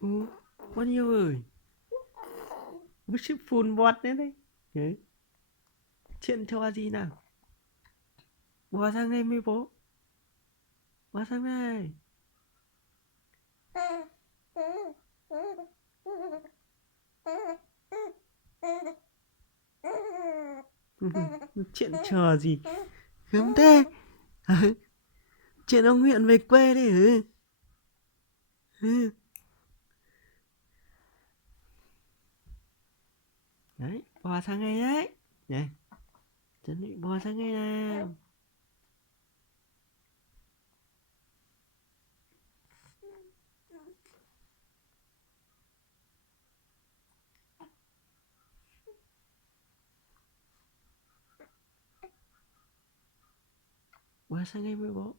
Ừ, bao nhiêu rồi? Bức xếp phun bọt đấy đấy. Đấy. Chuyện cho gì nào? Bò sang đây mấy bố. Bò sang đây. Chuyện trò gì? Gớm thế. Chuyện ông huyện về quê đấy hử? Ừ. Đấy, bò sang đây đấy. Này, chuẩn bị bò sang đây nào. Bò sang đây với bố.